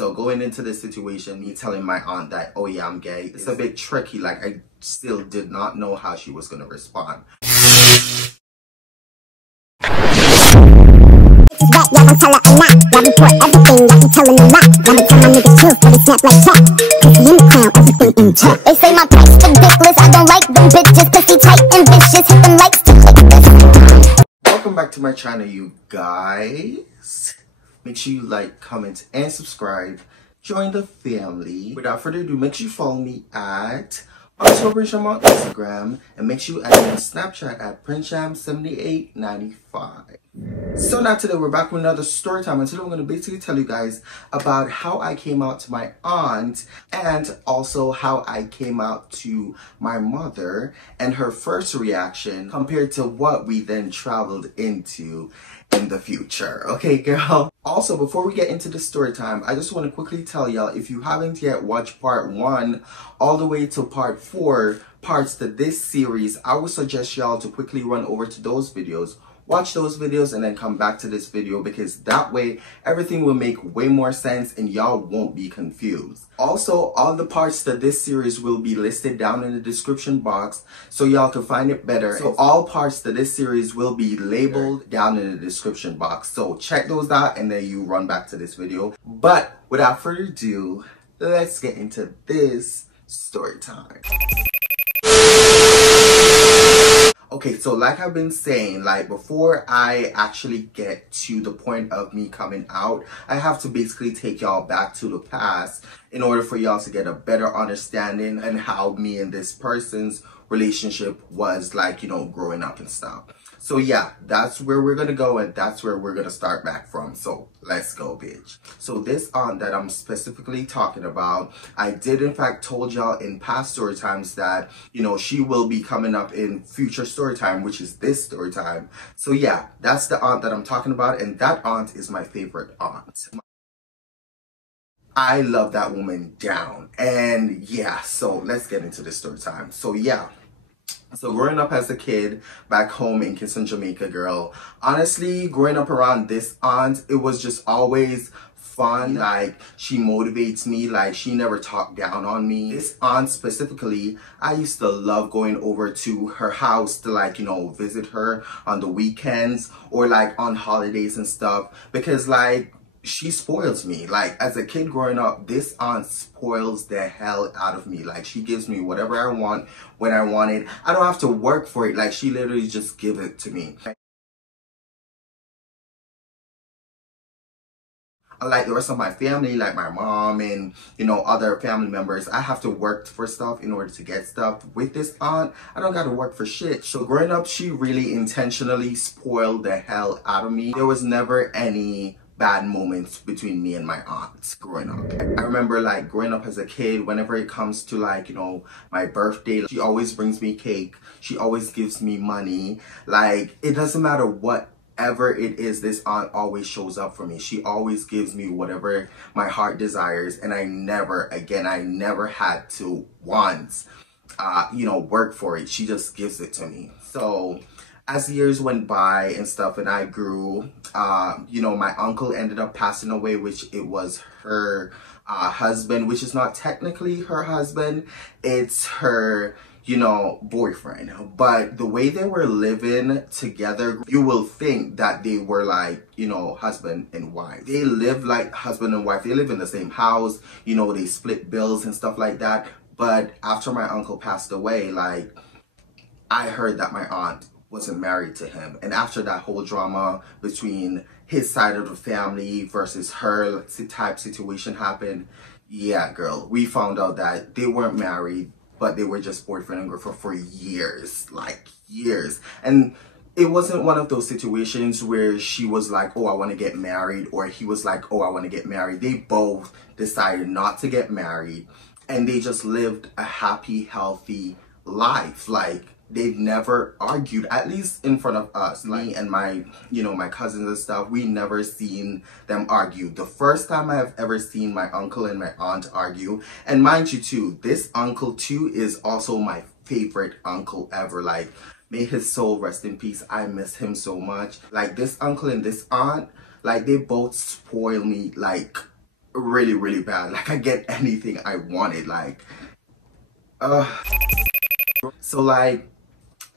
So going into this situation, me telling my aunt that, oh yeah, I'm gay, it's a bit tricky. Like, I still did not know how she was going to respond. Y'all gon' tell her a lot. Y'all report everything, y'all be telling a lot. Y'all be tell my niggas chill, but they snap like chat. Pussy in the crown, everything in chat. They say my price ridiculous, I don't like them bitches. Pussy tight and vicious, hit them likes to click this. Welcome back to my channel, you guys. Make sure you like, comment, and subscribe. Join the family. Without further ado, make sure you follow me at Storytime on Instagram, and make sure you add me on Snapchat at PrinceJam7895. So now today we're back with another story time, and today I'm going to basically tell you guys about how I came out to my aunt and also how I came out to my mother and her first reaction compared to what we then traveled into in the future. Okay, girl? Also, before we get into the story time, I just want to quickly tell y'all, if you haven't yet watched part 1 all the way to part 4 parts to this series, I would suggest y'all to quickly run over to those videos, watch those videos, and then come back to this video, because that way everything will make way more sense and y'all won't be confused. Also, all the parts to this series will be listed down in the description box so y'all can find it better. So all parts to this series will be labeled down in the description box. So check those out and then you run back to this video. But without further ado, let's get into this story time. Okay, so like I've been saying, like before I actually get to the point of me coming out, I have to basically take y'all back to the past in order for y'all to get a better understanding and how me and this person's relationship was like, you know, growing up and stuff. So yeah, that's where we're gonna go, and that's where we're gonna start back from. So let's go, bitch. So this aunt that I'm specifically talking about, I did in fact told y'all in past story times that, you know, she will be coming up in future story time, which is this story time. So yeah, that's the aunt that I'm talking about, and that aunt is my favorite aunt. I love that woman down. And yeah, so let's get into this story time. So yeah. So growing up as a kid back home in Kingston, Jamaica, girl, honestly, growing up around this aunt, it was just always fun. Like, she motivates me. Like, she never talked down on me. This aunt specifically, I used to love going over to her house to, like, you know, visit her on the weekends or like on holidays and stuff, because like, she spoils me. Like, as a kid growing up, this aunt spoils the hell out of me. Like, she gives me whatever I want when I want it. I don't have to work for it. Like, she literally just gives it to me. Unlike the rest of my family, like my mom and, you know, other family members, I have to work for stuff in order to get stuff. With this aunt, I don't gotta work for shit. So growing up, she really intentionally spoiled the hell out of me. There was never any bad moments between me and my aunt growing up. I remember like growing up as a kid, whenever it comes to like, you know, my birthday, she always brings me cake. She always gives me money. Like, it doesn't matter whatever it is, this aunt always shows up for me. She always gives me whatever my heart desires, and I never had to once, you know, work for it. She just gives it to me. So as the years went by and stuff and I grew, you know, my uncle ended up passing away, which it was her husband, which is not technically her husband. It's her, you know, boyfriend. But the way they were living together, you will think that they were like, you know, husband and wife. They live like husband and wife. They live in the same house, you know, they split bills and stuff like that. But after my uncle passed away, like, I heard that my aunt wasn't married to him. And after that whole drama between his side of the family versus her type situation happened, yeah, girl, we found out that they weren't married, but they were just boyfriend and girlfriend for years, like years. And it wasn't one of those situations where she was like, oh, I want to get married, or he was like, oh, I want to get married. They both decided not to get married, and they just lived a happy, healthy life. Like, they've never argued, at least in front of us. Me and my, you know, my cousins and stuff, we never seen them argue. The first time I have ever seen my uncle and my aunt argue, and mind you too, this uncle too is also my favorite uncle ever. Like, may his soul rest in peace. I miss him so much. Like, this uncle and this aunt, like, they both spoil me like really, really bad. Like I get anything I wanted. Like, so like,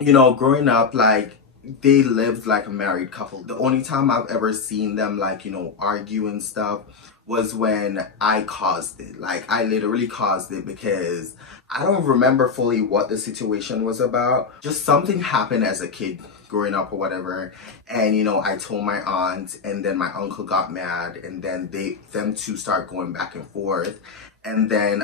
you know, growing up, like they lived like a married couple. The only time I've ever seen them like, you know, argue and stuff was when I caused it. Like I literally caused it because I don't remember fully what the situation was about. Just something happened as a kid growing up or whatever, and you know, I told my aunt, and then my uncle got mad, and then them two start going back and forth, and then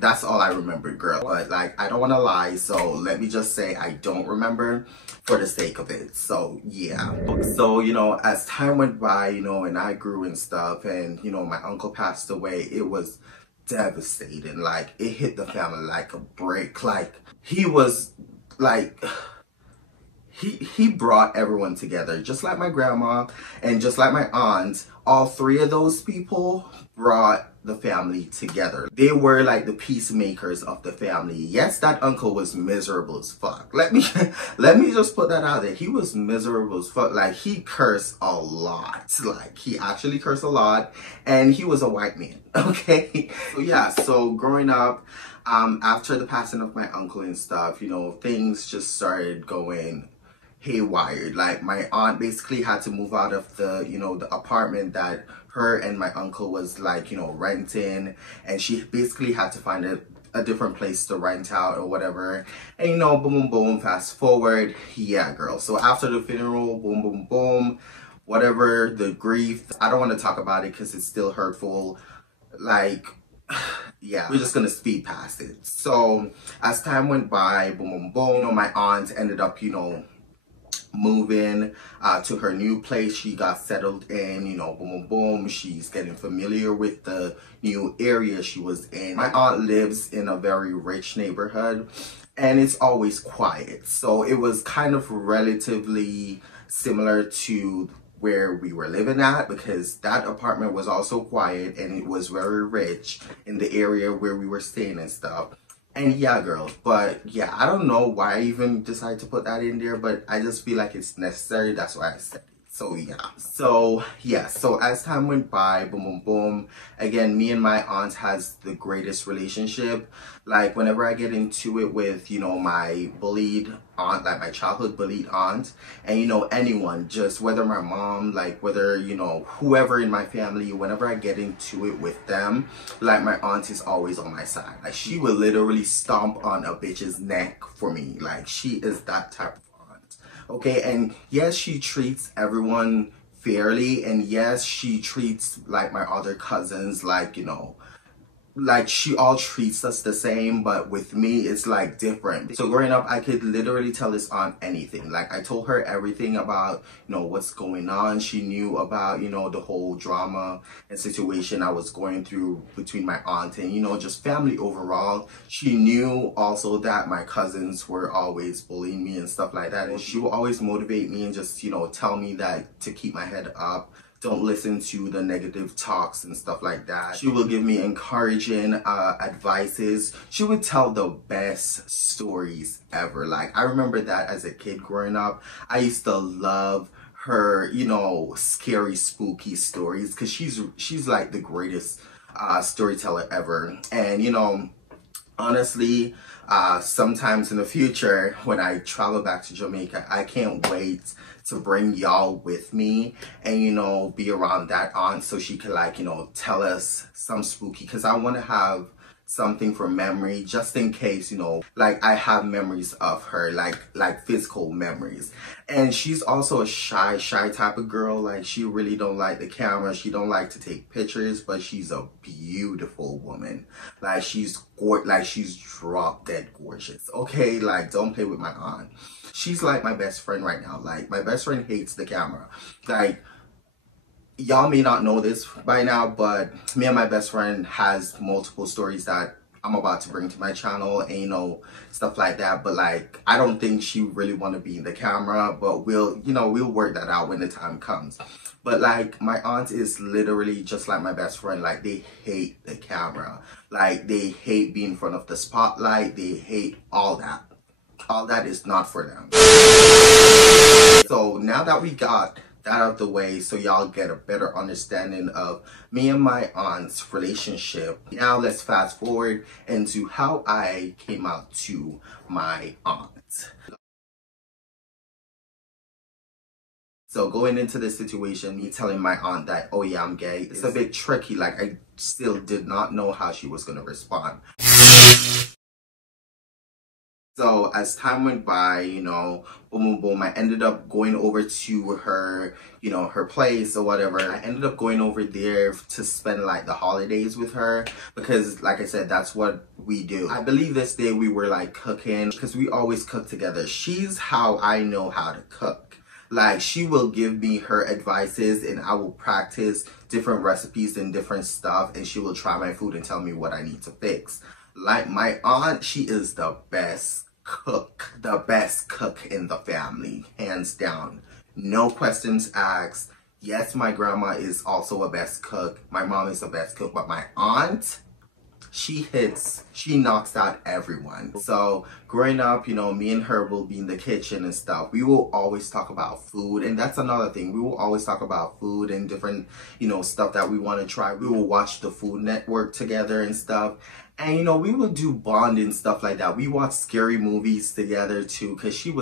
that's all I remembered, girl. But like I don't want to lie, so let me just say I don't remember for the sake of it. So yeah. So you know, as time went by, you know, and I grew and stuff, and you know, my uncle passed away, it was devastating. Like it hit the family like a brick. Like he was like he brought everyone together, just like my grandma and just like my aunt. All three of those people brought the family together. They were like the peacemakers of the family. Yes, that uncle was miserable as fuck. Let me just put that out there. He was miserable as fuck. Like he cursed a lot. Like he actually cursed a lot, and he was a white man. Okay. So yeah, so growing up, after the passing of my uncle and stuff, you know, things just started going haywire. Like my aunt basically had to move out of the, you know, the apartment that her and my uncle was like, you know, renting, and she basically had to find a different place to rent out or whatever. And you know, boom boom boom, fast forward, yeah girl. So after the funeral, boom boom boom, whatever, the grief, I don't want to talk about it because it's still hurtful. Like yeah, we're just gonna speed past it. So as time went by, boom boom boom, you know, my aunt ended up, you know, moving to her new place. She got settled in, you know, boom boom boom, she's getting familiar with the new area she was in. My aunt lives in a very rich neighborhood, and it's always quiet, so it was kind of relatively similar to where we were living at, because that apartment was also quiet and it was very rich in the area where we were staying and stuff. And yeah, girl, but yeah, I don't know why I even decided to put that in there, but I just feel like it's necessary. That's why I said it. So yeah, so as time went by, boom boom boom, again, me and my aunt has the greatest relationship. Like whenever I get into it with, you know, my bullied aunt, like my childhood bullied aunt, and you know, anyone, just whether my mom, like whether, you know, whoever in my family, whenever I get into it with them, like my aunt is always on my side. Like she will literally stomp on a bitch's neck for me. Like she is that type of aunt. Okay, and yes, she treats everyone fairly, and yes, she treats like my other cousins, like, you know, like she all treats us the same, but with me it's like different. So growing up, I could literally tell this aunt anything. Like I told her everything about, you know, what's going on. She knew about, you know, the whole drama and situation I was going through between my aunt and, you know, just family overall. She knew also that my cousins were always bullying me and stuff like that, and she would always motivate me and just, you know, tell me that to keep my head up, don't listen to the negative talks and stuff like that. She will give me encouraging advices. She would tell the best stories ever. Like I remember that as a kid growing up, I used to love her, you know, scary, spooky stories, because she's like the greatest storyteller ever. And you know, honestly, sometimes in the future when I travel back to Jamaica, I can't wait to bring y'all with me and, you know, be around that aunt so she can, like, you know, tell us some spooky, because I want to have something for memory, just in case, you know, like I have memories of her, like physical memories. And she's also a shy type of girl. Like she really don't like the camera, she don't like to take pictures, but she's a beautiful woman. Like she's drop dead gorgeous. Okay, like don't play with my aunt. She's like my best friend right now. Like my best friend hates the camera. Like y'all may not know this by now, but me and my best friend has multiple stories that I'm about to bring to my channel, and you know, stuff like that. But like I don't think she really want to be in the camera, but we'll work that out when the time comes. But like my aunt is literally just like my best friend. Like they hate the camera, like they hate being in front of the spotlight, they hate all that is not for them. So now that we got that out of the way so y'all get a better understanding of me and my aunt's relationship. Now let's fast forward into how I came out to my aunt. So going into this situation, me telling my aunt that, oh yeah, I'm gay, it's a bit tricky. Like, I still did not know how she was gonna respond. So as time went by, you know, boom, boom, boom, I ended up going over to her, you know, her place or whatever. I ended up going over there to spend like the holidays with her because, like I said, that's what we do. I believe this day we were like cooking because we always cook together. She's how I know how to cook. Like, she will give me her advices and I will practice different recipes and different stuff, and she will try my food and tell me what I need to fix. Like, my aunt, she is the best cook in the family, hands down. No questions asked. Yes, my grandma is also a best cook. My mom is the best cook, but my aunt, she knocks out everyone. So growing up, you know, me and her will be in the kitchen and stuff. We will always talk about food, and that's another thing. We will always talk about food and different, you know, stuff that we want to try. We will watch the Food Network together and stuff. And, you know, we would do bonding stuff like that. We watch scary movies together too, because she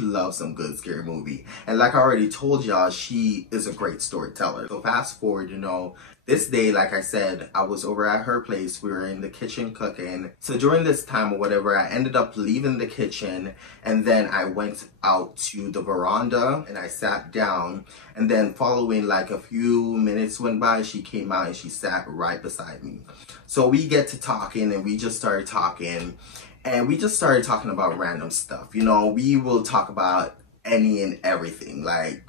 loves some good scary movie. And like I already told y'all, she is a great storyteller. So fast forward, you know, this day, like I said, I was over at her place. We were in the kitchen cooking. So during this time or whatever, I ended up leaving the kitchen, and then I went out to the veranda and I sat down. And then following like a few minutes went by, she came out and she sat right beside me. So we get to talking and we just started talking, and we just started talking about random stuff. You know, we will talk about any and everything. Like,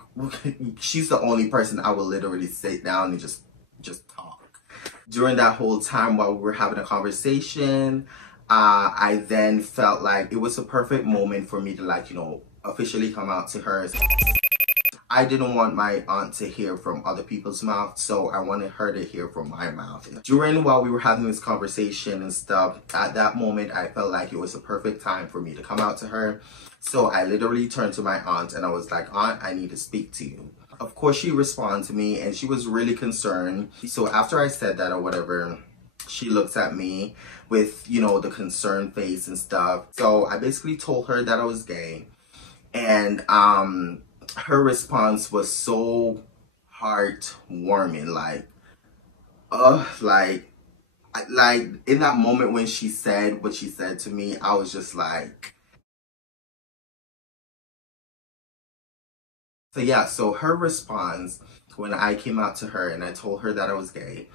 she's the only person I will literally sit down and just talk. During that whole time while we were having a conversation, I then felt like it was a perfect moment for me to, like, you know, officially come out to her. I didn't want my aunt to hear from other people's mouth, so I wanted her to hear from my mouth. While we were having this conversation and stuff, at that moment I felt like it was a perfect time for me to come out to her. So I literally turned to my aunt and I was like, "Aunt, I need to speak to you." Of course, she responded to me and she was really concerned. So after I said that or whatever, she looks at me with, you know, the concerned face and stuff. So I basically told her that I was gay, and her response was so heartwarming. Like in that moment when she said what she said to me, I was just like, so yeah, so her response when I came out to her and I told her that I was gay,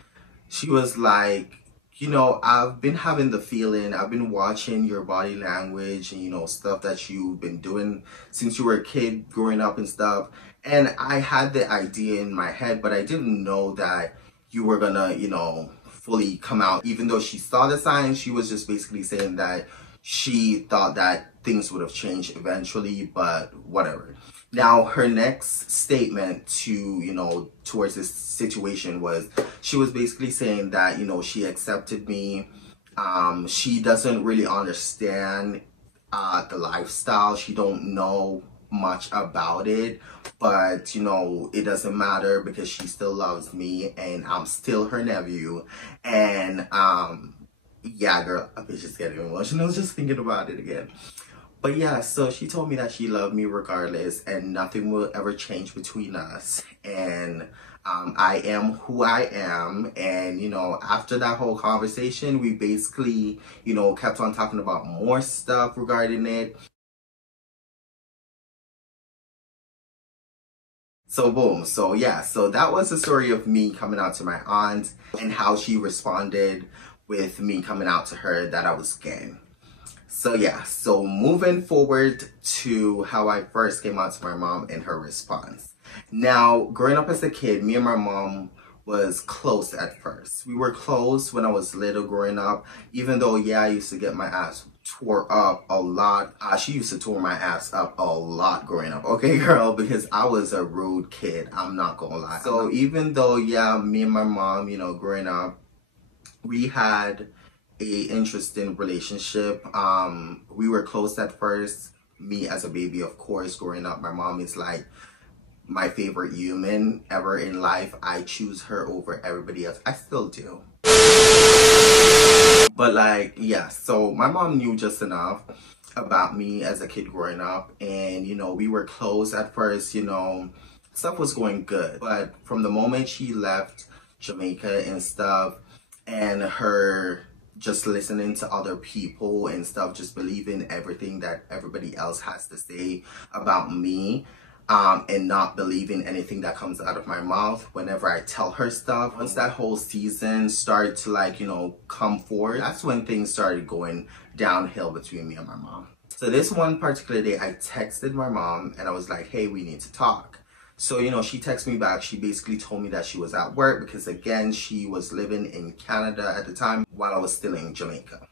she was like, you know, I've been having the feeling, I've been watching your body language and, you know, stuff that you've been doing since you were a kid growing up and stuff. And I had the idea in my head, but I didn't know that you were gonna, you know, fully come out. Even though she saw the signs, she was just basically saying that she thought that things would have changed eventually, but whatever. Now, her next statement to, you know, towards this situation was, she was basically saying that, you know, she accepted me. She doesn't really understand the lifestyle. She don't know much about it, but, you know, it doesn't matter because she still loves me and I'm still her nephew. And, yeah, girl, a bitch is getting emotional just thinking about it again. But yeah, so she told me that she loved me regardless and nothing will ever change between us. And I am who I am. And, you know, after that whole conversation, we basically, you know, kept on talking about more stuff regarding it. So boom, so yeah, so that was the story of me coming out to my aunt and how she responded with me coming out to her that I was gay. So yeah, so moving forward to how I first came out to my mom and her response. Now, growing up as a kid, me and my mom was close at first. We were close when I was little growing up, even though, yeah, I used to get my ass tore up a lot. She used to tore my ass up a lot growing up, okay, girl, because I was a rude kid, I'm not gonna lie. So even though, yeah, me and my mom, you know, growing up, we had a interesting relationship. We were close at first. Me as a baby, of course, growing up, my mom is like my favorite human ever in life. I choose her over everybody else. I still do. But like, yeah, so my mom knew just enough about me as a kid growing up, and you know, we were close at first, you know, stuff was going good. But from the moment she left Jamaica and stuff, and her just listening to other people and stuff, just believing everything that everybody else has to say about me, and not believing anything that comes out of my mouth whenever I tell her stuff. Once that whole season started to, like, you know, come forward, that's when things started going downhill between me and my mom. So this one particular day, I texted my mom and I was like, hey, we need to talk. So, you know, she texted me back. She basically told me that she was at work because, again, she was living in Canada at the time while I was still in Jamaica.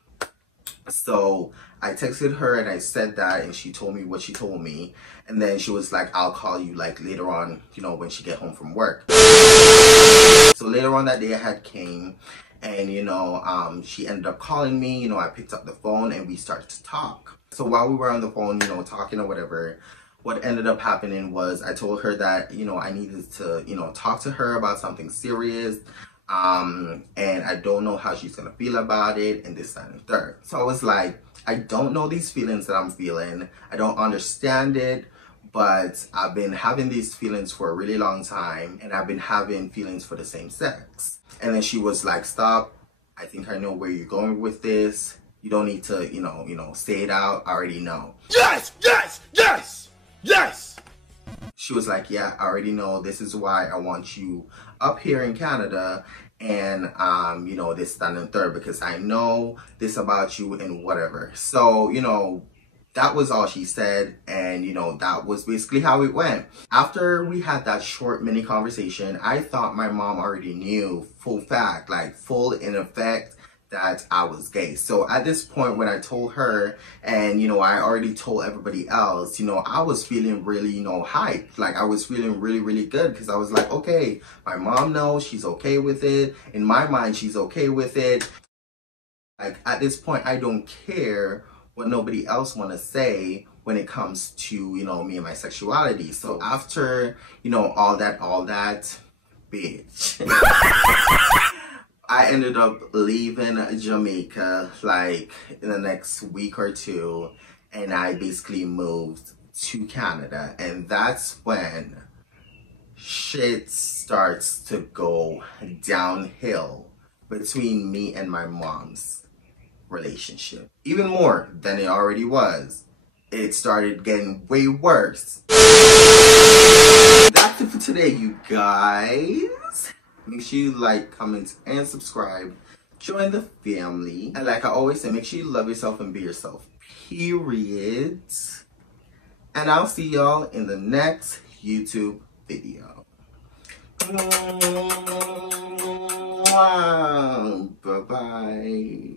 So I texted her and I said that, and she told me what she told me. And then she was like, I'll call you like later on, you know, when she get home from work. So later on that day I had came, and you know, she ended up calling me. You know, I picked up the phone and we started to talk. So while we were on the phone, you know, talking or whatever, what ended up happening was I told her that, you know, I needed to, you know, talk to her about something serious. And I don't know how she's gonna feel about it, and this, that, and third. So I was like, I don't know these feelings that I'm feeling. I don't understand it, but I've been having these feelings for a really long time, and I've been having feelings for the same sex. And then she was like, stop. I think I know where you're going with this. You don't need to, you know, say it out. I already know. Yes, yes, yes, yes. She was like, yeah, I already know. This is why I want you up here in Canada, and you know, this, that, and third, because I know this about you and whatever. So, you know, that was all she said, and you know, that was basically how it went. After we had that short mini conversation, I thought my mom already knew full fact, like full in effect, that I was gay. So at this point, when I told her, and you know, I already told everybody else, you know, I was feeling really, you know, hyped. Like I was feeling really, really good, because I was like, okay, my mom knows, she's okay with it. In my mind, she's okay with it. Like at this point, I don't care what nobody else want to say when it comes to, you know, me and my sexuality. So after, you know, all that, bitch. I ended up leaving Jamaica like in the next week or two, and I basically moved to Canada, and that's when shit starts to go downhill between me and my mom's relationship. Even more than it already was. It started getting way worse. That's it for today, you guys. Make sure you like, comment, and subscribe. Join the family. And like I always say, make sure you love yourself and be yourself. Period. And I'll see y'all in the next YouTube video. Bye-bye.